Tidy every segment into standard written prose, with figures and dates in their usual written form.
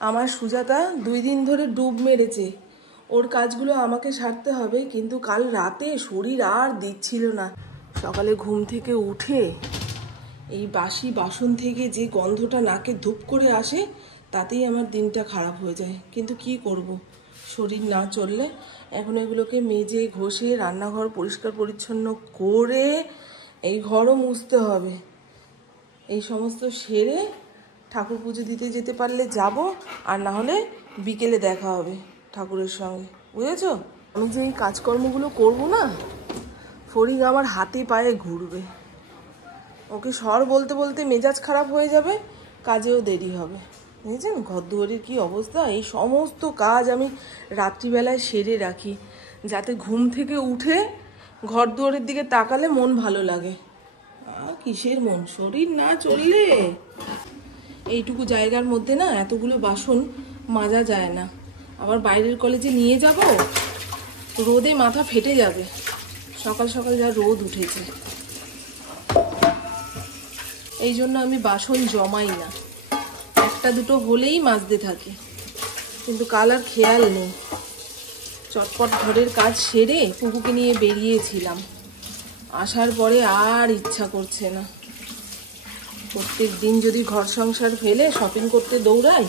আমার সুজাতা 2 দিন ধরে ডুব মেরেছে, ওর কাজগুলো আমাকে সারতে হবে, কিন্তু কাল রাতে শরীর আর দিচ্ছিল না। সকালে ঘুম থেকে উঠে এই বাসি বাসন থেকে যে গন্ধটা নাকে ধূপ করে আসে, তাতেই আমার দিনটা খারাপ হয়ে যায়। কিন্তু কি করব, শরীর না চললে এখন এগুলোকে মেজে ঘষে রান্নাঘর পরিষ্কার পরিচ্ছন্ন করে এই ঘরও মুছতে হবে। এই সমস্ত সেরে ঠাকুর পুজো দিতে যেতে পারলে যাব, আর না হলে বিকেলে দেখা হবে ঠাকুরের সঙ্গে, বুঝেছ? আমি যে এই কাজকর্মগুলো করব না, ফরিং আমার হাতে পায়ে ঘুরবে। ওকে সর বলতে বলতে মেজাজ খারাপ হয়ে যাবে, কাজেও দেরি হবে। বুঝেছেন ঘর দুয়ারের কী অবস্থা? এই সমস্ত কাজ আমি রাত্রিবেলায় সেরে রাখি, যাতে ঘুম থেকে উঠে ঘর দুয়ারের দিকে তাকালে মন ভালো লাগে। কিসের মন, শরীর না চললে এইটুকু জায়গার মধ্যে না এতগুলো বাসন মাজা যায় না। আবার বাইরের কলেজে নিয়ে যাব, রোদে মাথা ফেটে যাবে। সকাল সকাল যা রোদ উঠেছে, এই জন্য আমি বাসন জমাই না, একটা দুটো হলেই মাজতে থাকি। কিন্তু কাল আর খেয়াল নেই, চটপট ঘরের কাজ সেরে পুকুকে নিয়ে বেরিয়েছিলাম। আসার পরে আর ইচ্ছা করছে না। প্রত্যেক দিন যদি ঘর সংসার ফেলে শপিং করতে দৌড়াই,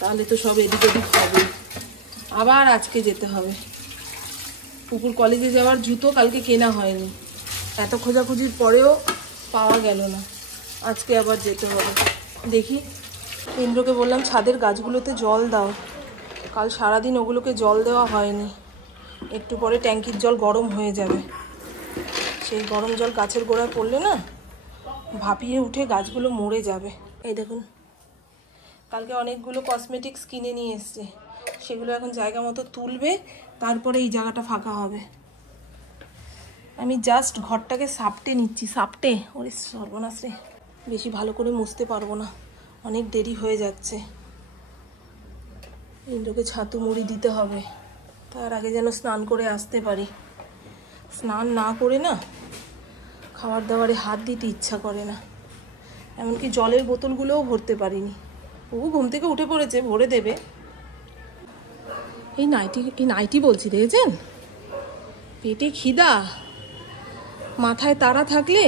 তাহলে তো সব এদিক ওদিক হবে। আবার আজকে যেতে হবে। পুকুর কলেজে যাওয়ার জুতো কালকে কেনা হয়নি, এত খোঁজাখুঁজির পরেও পাওয়া গেল না। আজকে আবার যেতে হবে। দেখি, ইন্দ্রকে বললাম ছাদের গাছগুলোতে জল দাও, কাল সারাদিন ওগুলোকে জল দেওয়া হয়নি। একটু পরে ট্যাঙ্কির জল গরম হয়ে যাবে, সেই গরম জল গাছের গোড়ায় পড়লে না ভাপিয়ে উঠে গাছগুলো মরে যাবে। এই দেখুন, কালকে অনেকগুলো কসমেটিক্স কিনে নিয়ে এসছে, সেগুলো এখন জায়গা মতো তুলবে, তারপরে এই জায়গাটা ফাঁকা হবে। আমি জাস্ট ঘরটাকে সাপটে নিচ্ছি, সাপটে। ওরে সর্বনাশ রে, বেশি ভালো করে মুছতে পারবো না, অনেক দেরি হয়ে যাচ্ছে। ইন্দ্রকে ছাতু মুড়ি দিতে হবে, তার আগে যেন স্নান করে আসতে পারি। স্নান না করে না খাবার দাবারে হাত দিতে ইচ্ছা করে না। এমনকি জলের বোতলগুলোও ভরতে পারিনি। ও ঘুম থেকে উঠে পড়েছে, ভরে দেবে। এই নাইটি বলছি, দেখেছেন? পেটে খিদা, মাথায় তাড়া থাকলে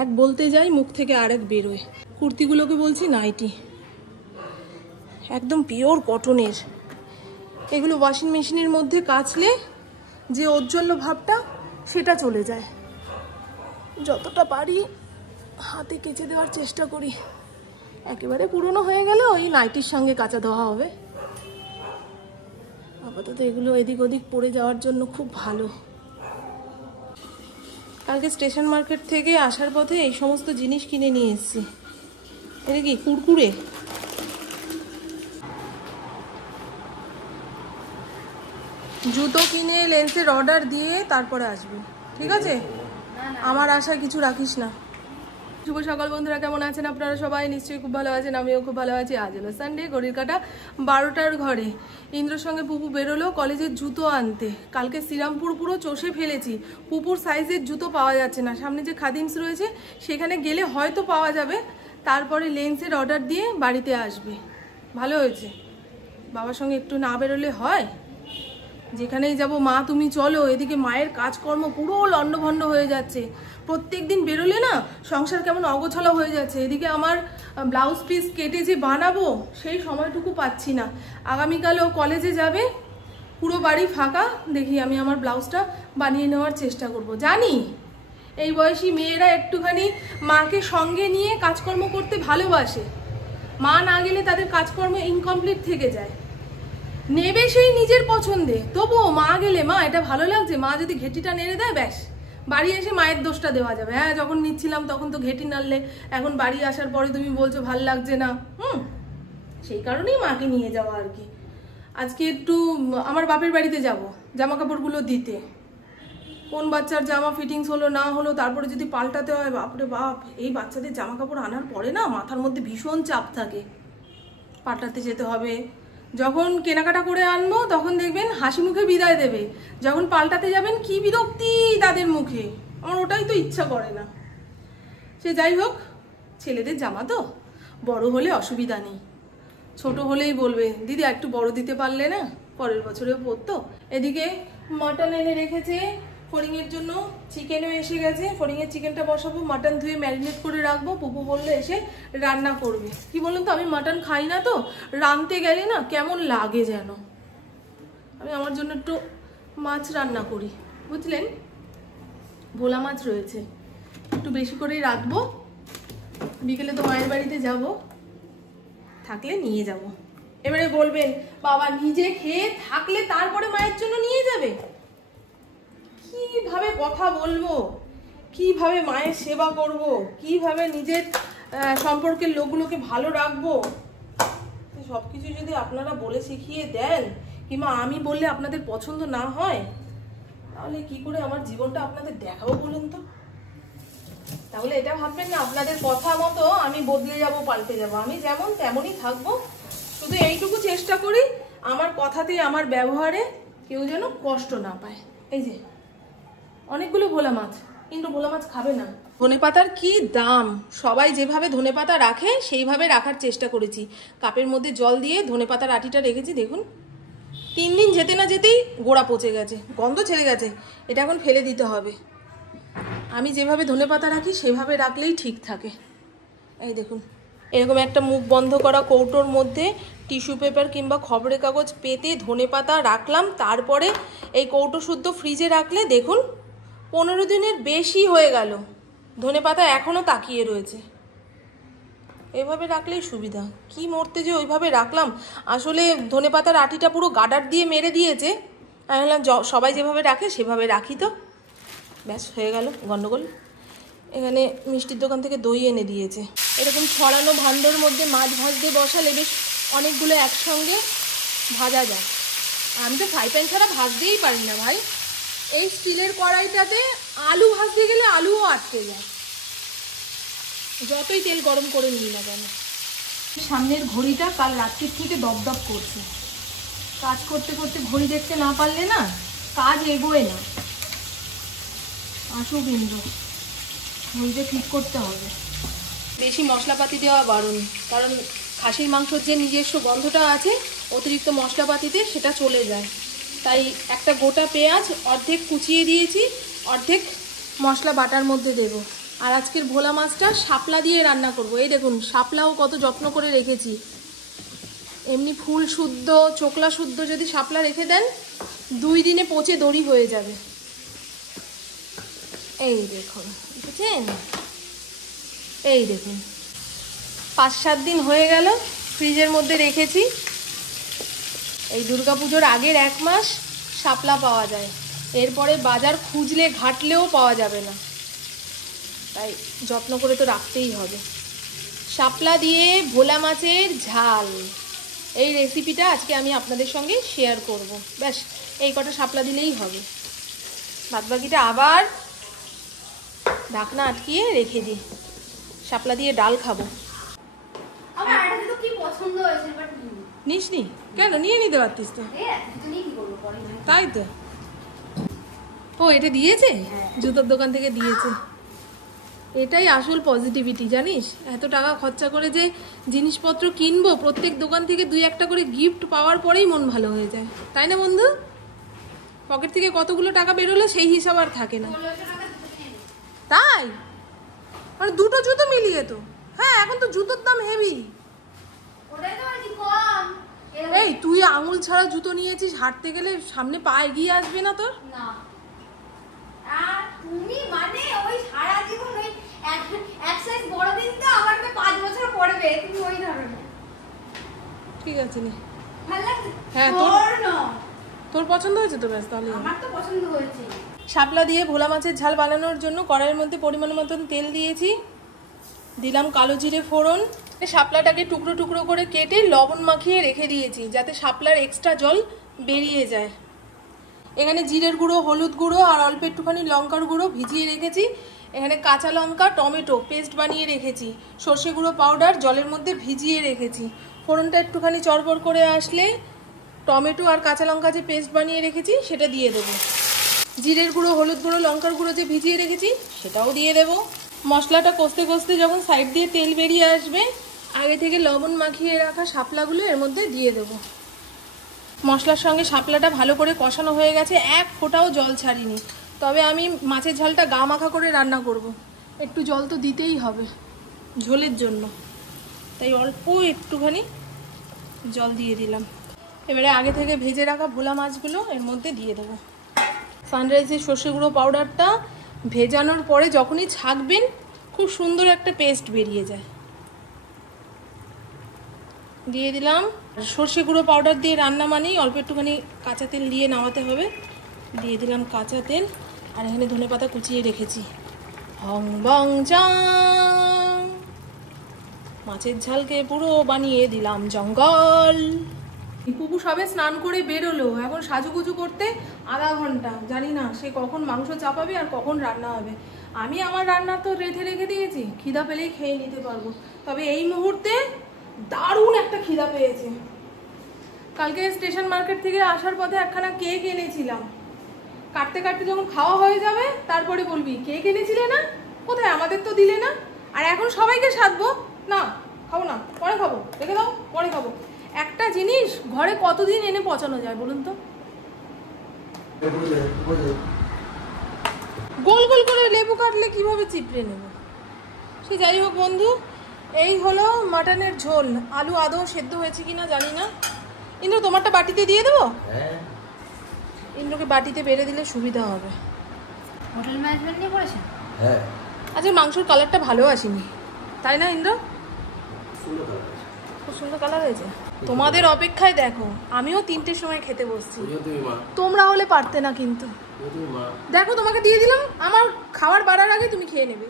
এক বলতে যাই, মুখ থেকে আরেক বেরোয়। কুর্তিগুলোকে বলছি নাইটি, একদম পিওর কটনের। এগুলো ওয়াশিং মেশিনের মধ্যে কাচলে যে ঔজ্জ্বল্য ভাবটা, সেটা চলে যায়। যতটা পারি হাতে কেচে দেওয়ার চেষ্টা করি। একেবারে পুরনো হয়ে গেলে ওই নাইটির সঙ্গে কাচা দেওয়া হবে। আপাতত এগুলো এদিক ওদিক পড়ে যাওয়ার জন্য খুব ভালো। কালকে স্টেশন মার্কেট থেকে আসার পথে এই সমস্ত জিনিস কিনে নিয়ে এসেছি। এটা কি কুরকুরে? জুতো কিনে লেন্সের অর্ডার দিয়ে তারপরে আসবি, ঠিক আছে? আমার আশায় কিছু রাখিস না। শুভ সকাল বন্ধুরা, কেমন আছেন আপনারা সবাই? নিশ্চয়ই খুব ভালো আছেন, আমিও খুব ভালো আছি। আজ হলো সানডে, ঘড়ির কাঁটা 12টার ঘরে। ইন্দ্রর সঙ্গে পুপু বেরোলো কলেজের জুতো আনতে। কালকে শ্রীরামপুর পুরো চষে ফেলেছি, পুপুর সাইজের জুতো পাওয়া যাচ্ছে না। সামনে যে খাদিমস রয়েছে সেখানে গেলে হয়তো পাওয়া যাবে, তারপরে লেন্সের অর্ডার দিয়ে বাড়িতে আসবে। ভালো হয়েছে, বাবার সঙ্গে একটু না বেরোলে হয়? যেখানেই যাব মা তুমি চলো, এদিকে মায়ের কাজকর্ম পুরো লন্ডভন্ড হয়ে যাচ্ছে। প্রত্যেক দিন বেরোলে না সংসার কেমন অগোছালো হয়ে যাচ্ছে। এদিকে আমার ব্লাউজ পিস কেটে যে বানাবো সেই সময়টুকু পাচ্ছি না। আগামীকালও কলেজে যাবে, পুরো বাড়ি ফাঁকা। দেখি আমি আমার ব্লাউজটা বানিয়ে নেওয়ার চেষ্টা করব। জানি এই বয়সী মেয়েরা একটুখানি মাকে সঙ্গে নিয়ে কাজকর্ম করতে ভালোবাসে, মা না গেলে তাদের কাজকর্ম ইনকমপ্লিট থেকে যায়। নেবে সেই নিজের পছন্দে, তবুও মা গেলে মা এটা ভালো লাগছে, মা যদি ঘেটিটা নেড়ে দেয় ব্যাস, বাড়ি এসে মায়ের দোষটা দেওয়া যাবে। হ্যাঁ, যখন নিচ্ছিলাম তখন তো ঘেটি নাড়লে, এখন বাড়ি আসার পরে তুমি বলছো ভাল লাগছে না। সেই কারণেই মাকে নিয়ে যাওয়া আর কি। আজকে একটু আমার বাপের বাড়িতে যাব জামা কাপড়গুলো দিতে। কোন বাচ্চার জামা ফিটিংস হলো না হলো, তারপরে যদি পাল্টাতে হয়, বাপরে বাপ। এই বাচ্চাদের জামা কাপড় আনার পরে না মাথার মধ্যে ভীষণ চাপ থাকে, পাল্টাতে যেতে হবে। যখন কেনাকাটা করে আনবো তখন দেখবেন হাসি মুখে বিদায় দেবে, যখন পাল্টাতে যাবেন কি বিরক্তি তাদের মুখে। আমার ওটাই তো ইচ্ছা করে না। সে যাই হোক, ছেলেদের জামা তো, বড় হলে অসুবিধা নেই। ছোট হলেই বলবে দিদি একটু বড় দিতে পারলে না, পরের বছরেও পড়তো। এদিকে মাটন এনে রেখেছে ফড়িংয়ের জন্য, চিকেনও এসে গেছে, ফড়িংয়ের চিকেনটা বসাবো, মাটন ধুয়ে ম্যারিনেট করে রাখবো, পুপু বললে এসে রান্না করবে। কি বলুন তো, আমি মাটন খাই না, তো রাঁধতে গেলে না কেমন লাগে যেন। আমি আমার জন্য একটু মাছ রান্না করি, বুঝলেন। ভোলা মাছ রয়েছে, একটু বেশি করেই রাখবো, বিকেলে তো মায়ের বাড়িতে যাব, থাকলে নিয়ে যাব। এবারে বলবেন বাবা নিজে খেয়ে থাকলে তারপরে মায়ের জন্য নিয়ে যাবে। কিভাবে কথা বলবো, কিভাবে মায়ের সেবা করব, কিভাবে নিজের সম্পর্কের লোকগুলোকে ভালো রাখবো, সবকিছু যদি আপনারা বলে শিখিয়ে দেন, কিংবা আমি বললে আপনাদের পছন্দ না হয়, তাহলে কি করে আমার জীবনটা আপনাদের দেখাবো বলুন তো। তাহলে এটা ভাববেন না আপনাদের কথা মতো আমি বদলে যাব, পাল্টে যাব। আমি যেমন তেমনই থাকবো, শুধু এইটুকু চেষ্টা করি আমার কথাতে আমার ব্যবহারে কেউ যেন কষ্ট না পায়। এই যে অনেকগুলো ভোলা মাছ, কিন্তু ভোলা মাছ খাবে না। ধনেপাতার কি দাম, সবাই যেভাবে ধনেপাতা রাখে সেইভাবে রাখার চেষ্টা করেছি। কাপের মধ্যে জল দিয়ে ধনেপাতার আটিটা রেখেছি, দেখুন 3 দিন যেতে না যেতেই গোড়া পচে গেছে, গন্ধ ছেড়ে গেছে। এটা এখন ফেলে দিতে হবে। আমি যেভাবে ধনেপাতা রাখি সেভাবে রাখলেই ঠিক থাকে। এই দেখুন, এরকম একটা মুখ বন্ধ করা কৌটোর মধ্যে টিস্যু পেপার কিংবা খবরের কাগজ পেতে ধনেপাতা রাখলাম, তারপরে এই কৌটো শুদ্ধ ফ্রিজে রাখলে দেখুন 15 দিনের বেশি হয়ে গেল, ধনেপাতা এখনও তাকিয়ে রয়েছে। এভাবে রাখলেই সুবিধা। কি মরতে যে ওইভাবে রাখলাম, আসলে ধনেপাতার আটিটা পুরো গাডার দিয়ে মেরে দিয়েছে। আমি বললাম সবাই যেভাবে রাখে সেভাবে রাখি, তো ব্যাস হয়ে গেল গন্ডগোল। এখানে মিষ্টির দোকান থেকে দই এনে দিয়েছে। এরকম ছড়ানো ভাণ্ডর মধ্যে মাছ ভাজতে বসালে বেশ অনেকগুলো একসঙ্গে ভাজা যায়। আমি তো ফ্রাই প্যান ছাড়া ভাজতেই পারি না ভাই। এই স্টিলের কড়াইটাতে আলু ভাজতে গেলে আলুও আটকে যায়, যতই তেল গরম করে নিই না কেন। সামনের ঘড়িটা কাল রাত্রির থেকে দপদপ করছে। কাজ করতে করতে ঘড়ি দেখতে না পারলে না কাজ এগোয় না। আসুক ইন্দ্র, ঘড়িটা ঠিক করতে হবে। বেশি মশলাপাতি দেওয়া বারণ, কারণ খাসির মাংসর যে নিজস্ব গন্ধটা আছে অতিরিক্ত মশলাপাতিতে সেটা চলে যায়। তাই একটা গোটা পেঁয়াজ অর্ধেক কুচিয়ে দিয়েছি, অর্ধেক মশলা বাটার মধ্যে দেব। আর আজকের ভোলা মাছটা শাপলা দিয়ে রান্না করব। এই দেখুন শাপলাও কত যত্ন করে রেখেছি। এমনি ফুল শুদ্ধ চোকলা শুদ্ধ যদি শাপলা রেখে দেন 2 দিনে পচে দড়ি হয়ে যাবে। এই দেখুন, বুঝেছেন? এই দেখুন 5-7 দিন হয়ে গেল ফ্রিজের মধ্যে রেখেছি। এই দুর্গাপুজোর আগের 1 মাস শাপলা পাওয়া যায়, এরপরে বাজার খুঁজলে ঘাটলেও পাওয়া যাবে না, তাই যত্ন করে তো রাখতেই হবে। শাপলা দিয়ে ভোলা মাছের ঝাল, এই রেসিপিটা আজকে আমি আপনাদের সঙ্গে শেয়ার করব। ব্যাস এই কটা শাপলা দিলেই হবে, বাদবাকিটা আবার ঢাকনা আটকিয়ে রেখে দিই। শাপলা দিয়ে ডাল খাবো। নিসনি কেন? নিয়ে নিতে পারতিস তো। তাই তো, ও এটা দিয়েছে, জুতোর দোকান থেকে দিয়েছে। এটাই আসল পজিটিভিটি, জানিস? এত টাকা খরচা করে যে জিনিসপত্র কিনবো, প্রত্যেক দোকান থেকে 2-1টা করে গিফট পাওয়ার পরেই মন ভালো হয়ে যায়, তাই না বন্ধু? পকেট থেকে কতগুলো টাকা বেরোলো সেই হিসাব আর থাকে না। তাই মানে 2টো জুতো মিলিয়ে তো? হ্যাঁ, এখন তো জুতোর দাম হেভি। এই তুই আঙুল ছাড়া জুতো নিয়েছিস, হাঁটতে গেলে সামনে পা এগিয়ে আসবে না তোর? না। আর তুমি মানে ওই সারা জীবন ওই এক্সারসাইজ বড়দিন তো আমার 5 বছর পড়বে, তুমি ওই ধরনের। ঠিক আছে নি, ভালো লাগছে? হ্যাঁ, তোর পছন্দ হয়েছে তো? ব্যাস তাহলে আমার তো পছন্দ হয়েছে। শাপলা দিয়ে ভোলা মাছের ঝাল বানানোর জন্য কড়াইয়ের মধ্যে পরিমাণ মতন তেল দিয়েছি, দিলাম কালো জিরে ফোড়ন। শাপলাটাকে টুকরো টুকরো করে কেটে লবণ মাখিয়ে রেখে দিয়েছি যাতে শাপলার এক্সট্রা জল বেরিয়ে যায়। এখানে জিরের গুঁড়ো, হলুদ গুঁড়ো আর অল্প একটুখানি লঙ্কার গুঁড়ো ভিজিয়ে রেখেছি। এখানে কাঁচা লঙ্কা টমেটো পেস্ট বানিয়ে রেখেছি, সর্ষে গুঁড়ো পাউডার জলের মধ্যে ভিজিয়ে রেখেছি। ফোড়নটা একটুখানি চড়বড় করে আসলে টমেটো আর কাঁচা লঙ্কা যে পেস্ট বানিয়ে রেখেছি সেটা দিয়ে দেবো। জিরের গুঁড়ো, হলুদ গুঁড়ো, লঙ্কার গুঁড়ো যে ভিজিয়ে রেখেছি সেটাও দিয়ে দেবো। মশলাটা কষতে কষতে যখন সাইড দিয়ে তেল বেরিয়ে আসবে আগে থেকে লবণ মাখিয়ে রাখা শাপলাগুলো এর মধ্যে দিয়ে দেবো। মশলার সঙ্গে শাপলাটা ভালো করে কষানো হয়ে গেছে, এক ফোঁটাও জল ছাড়িনি। তবে আমি মাছের ঝালটা গা মাখা করে রান্না করব, একটু জল তো দিতেই হবে ঝোলের জন্য, তাই অল্প একটুখানি জল দিয়ে দিলাম। এবারে আগে থেকে ভেজে রাখা ভোলা মাছগুলো এর মধ্যে দিয়ে দেবো। সানরাইজের সর্ষে গুঁড়ো পাউডারটা ভেজানোর পরে যখনই ছাঁকবেন খুব সুন্দর একটা পেস্ট বেরিয়ে যায়। দিয়ে দিলাম। সর্ষে গুঁড়ো পাউডার দিয়ে রান্না মানেই অল্প একটুখানি কাঁচা তেল দিয়ে নামাতে হবে। দিয়ে দিলাম কাঁচা তেল, আর এখানে ধনেপাতা কুচিয়ে রেখেছি। হং বং চাং, মাছের ঝালকে পুরো বানিয়ে দিলাম জঙ্গল। পুপু সবে স্নান করে বেরোলো, এখন সাজুগুজু করতে আধা ঘন্টা। জানি না সে কখন মাংস চাপাবে আর কখন রান্না হবে। আমি আমার রান্না তো রেখে দিয়েছি, খিদা পেলেই খেয়ে নিতে পারবো। তবে এই মুহূর্তে দারুণ একটা খিদা পেয়েছে। কালকে স্টেশন মার্কেট থেকে আসার পথে একখানা কেক এনেছিলাম। কাটতে কাটতে যখন খাওয়া হয়ে যাবে তারপরে বলবি কেক এনেছিলে না, কোথায় আমাদের তো দিলে না। আর এখন সবাইকে সাধবো না, খাবো না, পরে খাবো, রেখে দাও, পরে খাবো। একটা জিনিস ঘরে কতদিন এনে পচানো যায় বলুন তো? গোল গোল করে লেবু কাটলে কিভাবে চিপড়ে নেব? সে যাই হোক বন্ধু, এই হলো মাটনের ঝোল। আলু আদৌ সেদ্ধ হয়েছে কিনা জানি না। ইন্দ্র তোমারটা বাটিতে দিয়ে দেবো? ইন্দ্রকে বাটিতে বেড়ে দিলে সুবিধা হবে। হোটেল ম্যানেজমেন্ট নিয়ে পড়েছেন? হ্যাঁ। আচ্ছা, মাংসর কালারটা ভালো আসেনি তাই না ইন্দ্র? খুব সুন্দর কালার হয়েছে। তোমাদের অপেক্ষায় দেখো, আমিও 3টের সময় খেতে বসছি। তোমরা হলে পারতে না কিন্তু। দেখো তোমাকে দিয়ে দিলাম, আমার খাবার বাড়ার আগে তুমি খেয়ে নেবে।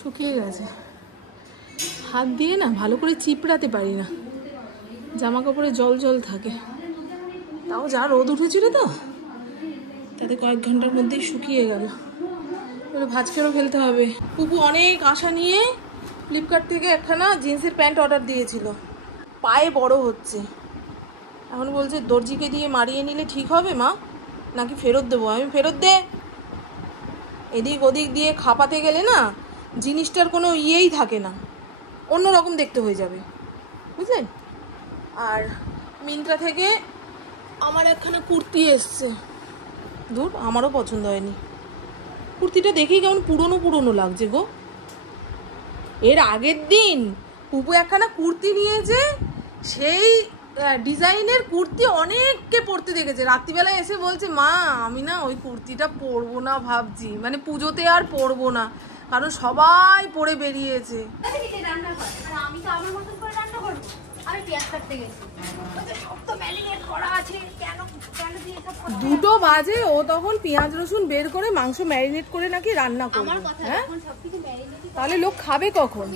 শুকিয়ে গেছে, হাত দিয়ে না ভালো করে চিপড়াতে পারি না, জামা কাপড়ে জল জল থাকে। তাও যা রোদ উঠেছিল তো, তাতে কয়েক ঘন্টার মধ্যেই শুকিয়ে গেল। এবার ভাজকেও ফেলতে হবে। পুপু অনেক আশা নিয়ে ফ্লিপকার্ট থেকে একখানা জিন্সের প্যান্ট অর্ডার দিয়েছিল, পায়ে বড় হচ্ছে। এখন বলছে দর্জিকে দিয়ে মারিয়ে নিলে ঠিক হবে মা, নাকি ফেরত দেবো? আমি ফেরত দে, এদিক ওদিক দিয়ে খাপাতে গেলে না জিনিসটার কোনো ইয়েই থাকে না, অন্যরকম দেখতে হয়ে যাবে, বুঝলেন? আর মিন্ত্রা থেকে আমার একখানা কুর্তি এসছে, দূর আমারও পছন্দ হয়নি। কুর্তিটা দেখেই কেমন পুরনো পুরনো লাগছে গো। এর আগের দিন পুপু একখানা কুর্তি নিয়েছে, সেই ডিজাইনের কুর্তি অনেককে পরতে দেখেছে। রাত্রিবেলায় এসে বলছে মা আমি না ওই কুর্তিটা পরবো না ভাবছি, মানে পুজোতে আর পরবো না, কারণ সবাই পরে বেরিয়েছে। দুটো বাজে, ও তখন পেঁয়াজ রসুন বের করে মাংস ম্যারিনেট করে নাকি রান্না করবে। হ্যাঁ, তাহলে লোক খাবে কখন?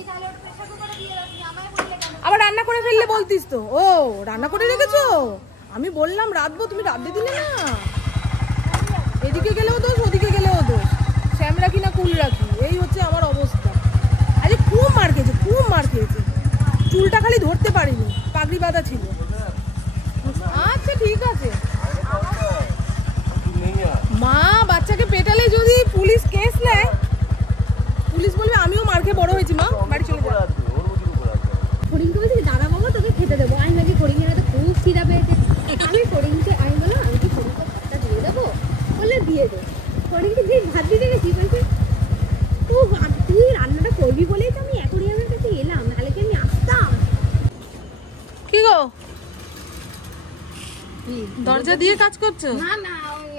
আবার রান্না করে ফেললে বলতিস তো। ও রান্না করে রেখেছো, আমি বললাম রাঁধবো, তুমি রাঁধতে দিলে না। এদিকে গেলেও দোষ, ওদিকে গেলেও দোষ, শ্যাম রাখি না কুল রাখি, এই হচ্ছে আমার অবস্থা। আরে খুব মার খেয়েছে, খুব মার খেয়েছে। চুলটা খালি ধরতে পারিনি, পাগড়ি বাঁধা ছিল। আচ্ছা ঠিক আছে। মা বাচ্চাকে পেটালে যদি পুলিশ কেস নেয়, পুলিশ বলবে আমিও মার খেয়ে বড় হয়েছি, মা বাড়ি চলে যাও। ফড়িংকে বলছি দাদা বাবা তোকে খেতে দেবো। আমি নাকি ফড়িংয়ের হাতে খুব খিদা পেয়েছে, আমি ফড়িংকে আমি বললাম আমি কি ফড়িংকে ভাতটা দিয়ে দেবো? বললে দিয়ে দে। ফড়িংকে যে ভাত দিতে গেছি বলছে ও তুই রান্নাটা করবি বলেই তো আমি অ্যাকোরিয়ামের কাছে এলাম, নাহলে কি আমি আসতাম? কি গো, দরজা দিয়ে কাজ করছো? না না,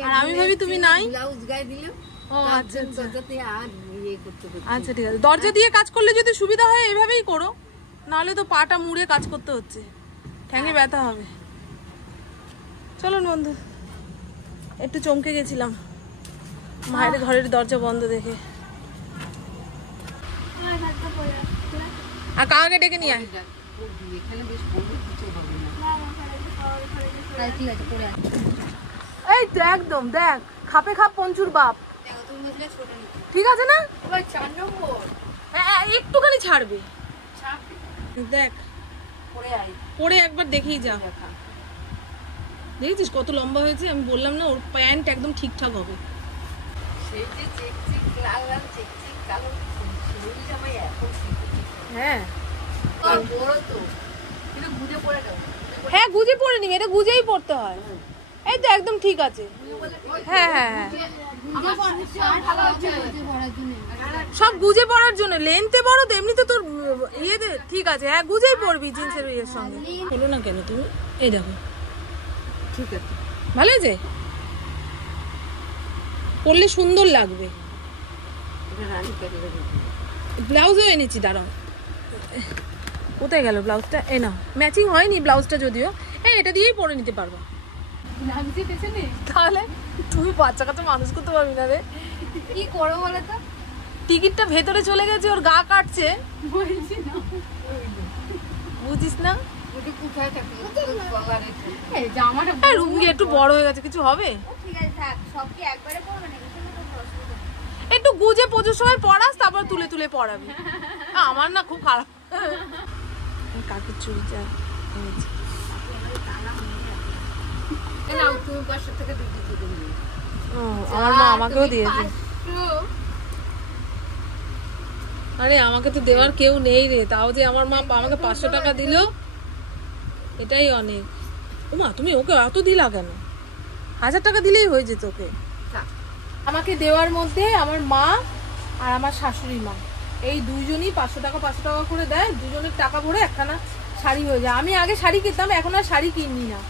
আর আমি ভাবি তুমি নাই। ব্লাউজ গায়ে দিলাম। ও আচ্ছা দরজাতে আর ইয়ে করতে করতে। আচ্ছা ঠিক আছে, দরজা দিয়ে কাজ করলে যদি সুবিধা হয় এভাবেই করো, নাহলে তো পাটা মুড়ে কাজ করতে হচ্ছে, ঠ্যাঙে ব্যথা হবে। চলুন বন্ধু, একটু চমকে গেছিলাম মায়ের ঘরের দরজা বন্ধ দেখে। আর কাকে ডেকে নিয়ে আয়। এই তো একদম দেখ, খাপে খাপ পঞ্চুর বাপ, ঠিক আছে না? একটুখানি ছাড়বে, দেখ পরে একবার দেখেই যা। দেখেছিস কত লম্বা হয়েছে? আমি বললাম না ওর প্যান্ট একদম ঠিকঠাক হবে। হ্যাঁ হ্যাঁ গুজে পরে নিবি, এটা গুজেই পড়তে হয়। এই তো একদম ঠিক আছে। হ্যাঁ হ্যাঁ হ্যাঁ সব গুজে পড়ার জন্য, লেন্থে বড় তো, এমনিতে তোর ইয়েতে ঠিক আছে। হ্যাঁ গুজেই পড়বি জিন্সের ইয়ের সঙ্গে। হলো না কেন তুমি? এই দেখো ঠিক আছে, ভালো আছে, পরলে সুন্দর লাগবে। ব্লাউজও এনেছি, দাঁড়াও কোথায় গেল ব্লাউজটা? এ না ম্যাচিং হয়নি ব্লাউজটা যদিও। হ্যাঁ এটা দিয়েই পরে নিতে পারবো। তাহলে তুমি বাচ্চা কাচ্চা মানুষ করতে পারবি না রে। কি করো বলো তো? টিকিটটা ভেতরে চলে গেছে, ওর গা কাটছে, বুঝিস না? রুমকি একটু বড় হয়ে গেছে, কিছু হবে? একটু গুজে পুজোর সময় পড়াস, তারপর তুলে তুলে পড়াবি। আমার না খুব খারাপ। কাকির চুড়িটা এনেছি। আমার মা আমাকেও দিয়েছে। আরে আমাকে তো দেওয়ার কেউ নেই রে, তাও যে আমার মা আমাকে 500 টাকা দিল, এটাই অনেক। ওমা তুমি ওকে এত দিলা কেন? 1000 টাকা দিলেই হয়ে যেত ওকে। আমাকে দেওয়ার মধ্যে আমার মা আর আমার শাশুড়ি মা এই দুইজনই 500 টাকা করে দেয়, দুজনের টাকা ভরে একখানা শাড়ি হয়ে যায়। আমি আগে শাড়ি কিনতাম, এখন আর শাড়ি কিনি না।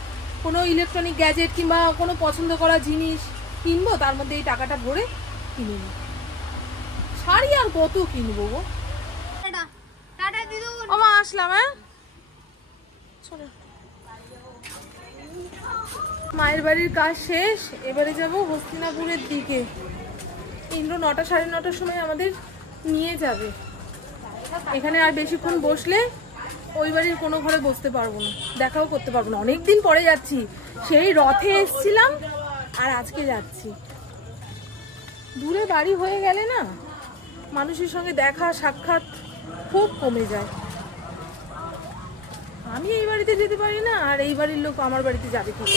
কোনো ইলেকট্রনিক গ্যাজেট কিংবা কোনো পছন্দ করা জিনিস কিনবো, তার মধ্যে এই টাকাটা ভরে কিনে নিই। শাড়ি আর কত কিনবো গো। ওমা আসলাম। হ্যাঁ চলো, মায়ের বাড়ির কাজ শেষ, এবারে যাব হস্তিনাপুরের দিকে। ইন্দ্র 9টা 9:30টার সময় আমাদের নিয়ে যাবে। এখানে আর বেশিক্ষণ বসলে ওই বাড়ির কোনো ঘরে বসতে পারবো না, দেখাও করতে পারবো না। অনেকদিন পরে যাচ্ছি, সেই রথে এসছিলাম আর আজকে যাচ্ছি। দূরে বাড়ি হয়ে গেলে না মানুষের সঙ্গে দেখা সাক্ষাৎ খুব কমে যায়। আমি এই বাড়িতে যেতে পারি না, আর এই বাড়ির লোক আমার বাড়িতে যাবে কি করে?